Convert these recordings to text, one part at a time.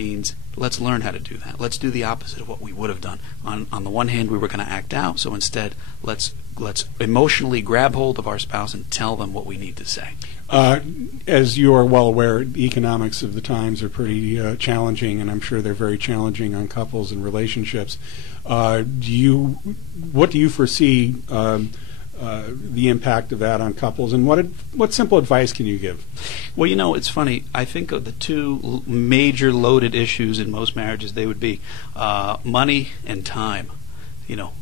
means let's learn how to do that. Let's do the opposite of what we would have done. On the one hand, we were going to act out, so instead let's emotionally grab hold of our spouse and tell them what we need to say. As you are well aware, the economics of the times are pretty challenging, and I'm sure they're very challenging on couples and relationships. What do you foresee the impact of that on couples, and what simple advice can you give? Well, you know, it's funny. I think of the two major loaded issues in most marriages, they would be money and time. You know,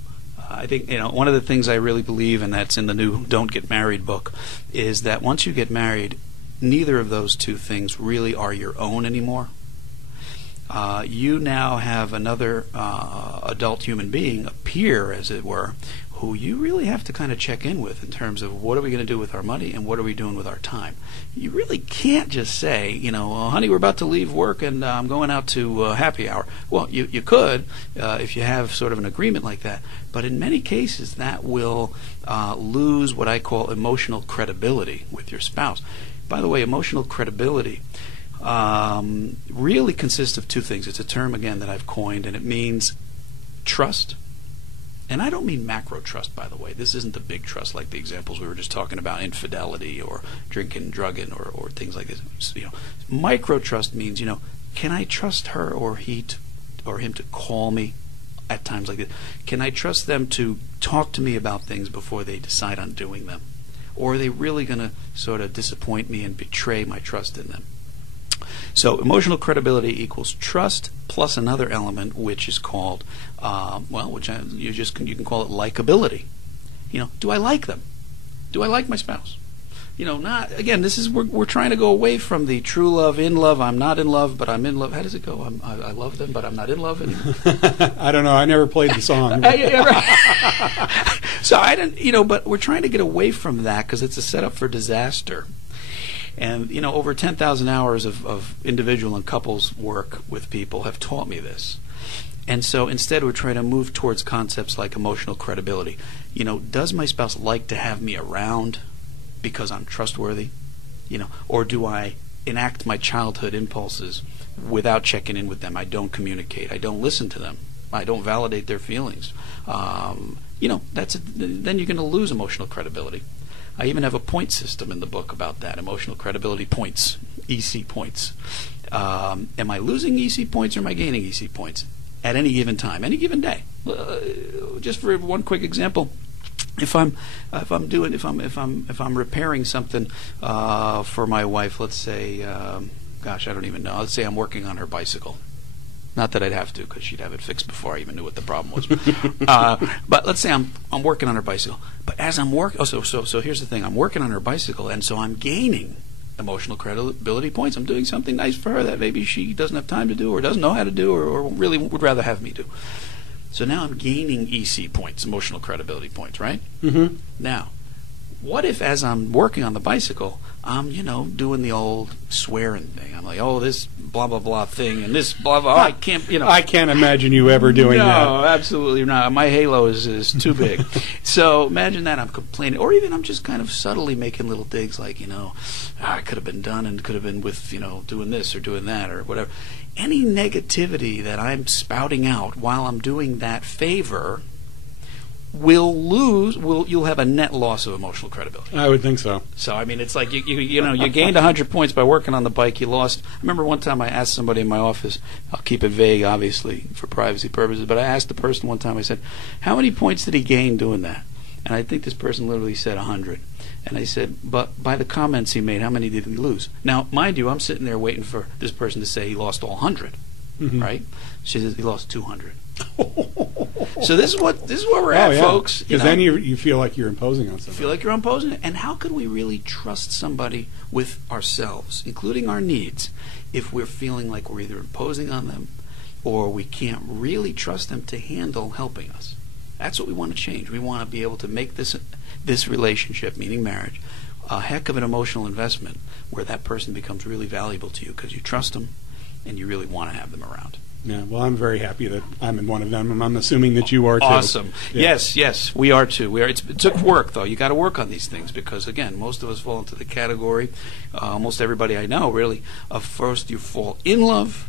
I think, you know, one of the things I really believe, and that's in the new Don't Get Married book, is that once you get married, neither of those two things really are your own anymore. You now have another adult human being, a peer, as it were, who you really have to kind of check in with in terms of what are we going to do with our money and what are we doing with our time. You really can't just say, you know, oh, honey, we're about to leave work and I'm going out to happy hour. Well, you could if you have sort of an agreement like that, but in many cases that will lose what I call emotional credibility with your spouse. By the way, emotional credibility really consists of two things. It's a term, again, that I've coined, and it means trust. And I don't mean macro trust, by the way. This isn't the big trust like the examples we were just talking about, infidelity or drinking, drugging, or things like this. You know, micro trust means, you know, can I trust her or him to call me at times like this? Can I trust them to talk to me about things before they decide on doing them? Or are they really going to sort of disappoint me and betray my trust in them? So emotional credibility equals trust plus another element, which is called, you can call it likability. You know, do I like them? Do I like my spouse? You know, not again. This is we're trying to go away from the true love, in love. I'm not in love, but I'm in love. How does it go? I love them, but I'm not in love anymore. I don't know. I never played the song. Yeah, right. So I didn't. You know, but we're trying to get away from that because it's a setup for disaster. And, you know, over 10,000 hours of individual and couples work with people have taught me this. And so instead we're trying to move towards concepts like emotional credibility. You know, does my spouse like to have me around because I'm trustworthy? You know, or do I enact my childhood impulses without checking in with them? I don't communicate. I don't listen to them. I don't validate their feelings. You know, then you're going to lose emotional credibility. I even have a point system in the book about that, emotional credibility points, EC points. Am I losing EC points or am I gaining EC points at any given time, any given day? Just for one quick example, if I'm repairing something for my wife, let's say, gosh, I don't even know. Let's say I'm working on her bicycle. Not that I'd have to, because she'd have it fixed before I even knew what the problem was. But let's say I'm working on her bicycle. But as I'm working, so here's the thing: I'm working on her bicycle, and so I'm gaining emotional credibility points. I'm doing something nice for her that maybe she doesn't have time to do, or doesn't know how to do, or really would rather have me do. So now I'm gaining EC points, emotional credibility points, right? Mm-hmm. Now, what if as I'm working on the bicycle, I'm, you know, doing the old swearing thing? I'm like, oh, this blah, blah, blah thing, and this blah, blah, I can't, you know. I can't imagine you ever doing that. No, absolutely not. My halo is too big. So imagine that I'm complaining, or even I'm just kind of subtly making little digs like, you know, I could have been done and could have been with, you know, doing this or doing that or whatever. Any negativity that I'm spouting out while I'm doing that favor you'll have a net loss of emotional credibility. I would think so. So I mean, it's like you know, you gained 100 points by working on the bike. You lost. I remember one time I asked somebody in my office. I'll keep it vague, obviously, for privacy purposes. But I asked the person one time. I said, "How many points did he gain doing that?" And I think this person literally said 100. And I said, "But by the comments he made, how many did he lose?" Now, mind you, I'm sitting there waiting for this person to say he lost all 100. Mm-hmm. Right? She says he lost 200. So this is where we're at, folks. Because then you feel like you're imposing on somebody. You feel like you're imposing it. And how could we really trust somebody with ourselves, including our needs, if we're feeling like we're either imposing on them or we can't really trust them to handle helping us? That's what we want to change. We want to be able to make this relationship, meaning marriage, a heck of an emotional investment where that person becomes really valuable to you because you trust them and you really want to have them around. Yeah, well, I'm very happy that I'm in one of them, and I'm assuming that you are too. Awesome. Yeah. Yes, we are too. It took work, though. You got to work on these things because, again, most of us fall into the category. Almost everybody I know, really, of first you fall in love,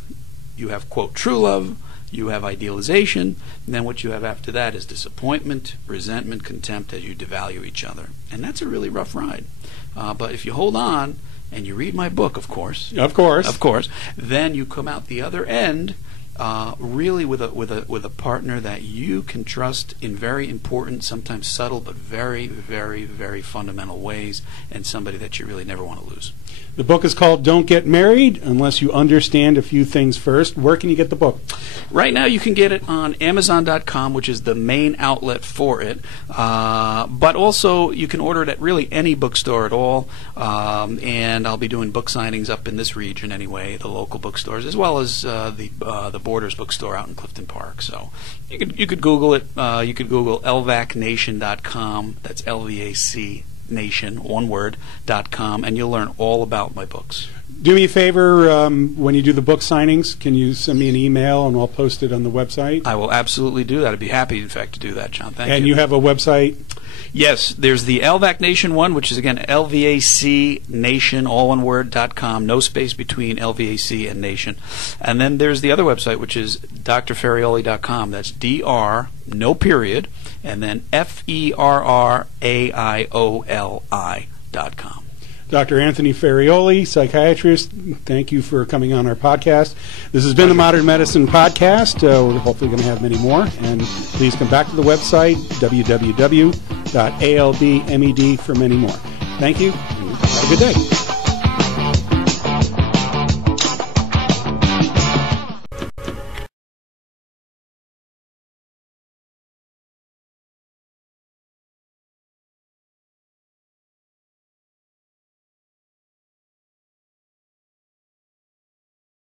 you have, quote, true love, you have idealization, and then what you have after that is disappointment, resentment, contempt as you devalue each other. And that's a really rough ride. But if you hold on and you read my book, of course, then you come out the other end really with a partner that you can trust in very important, sometimes subtle, but very, very, very fundamental ways, and somebody that you really never want to lose. The book is called Don't Get Married Unless You Understand a Few Things First. Where can you get the book? Right now you can get it on Amazon.com, which is the main outlet for it. But also you can order it at really any bookstore at all. And I'll be doing book signings up in this region anyway, the local bookstores, as well as the Borders bookstore out in Clifton Park. So you could Google it. You could Google lvacnation.com. That's LVAC. Nation, one word, .com, and you'll learn all about my books. Do me a favor, when you do the book signings, can you send me an email and I'll post it on the website? I will absolutely do that. I'd be happy, in fact, to do that, John. Thank you. And you have a website? Yes, there's the LVAC Nation one, which is, again, LVAC Nation, all one word, .com, no space between LVAC and Nation. And then there's the other website, which is drferraioli.com. That's DR, no period, and then FERRAIOLI.com. Dr. Anthony Ferraioli, psychiatrist, thank you for coming on our podcast. This has been the Modern Medicine Podcast. We're hopefully going to have many more. And please come back to the website, www.aldmed, for many more. Thank you, and have a good day.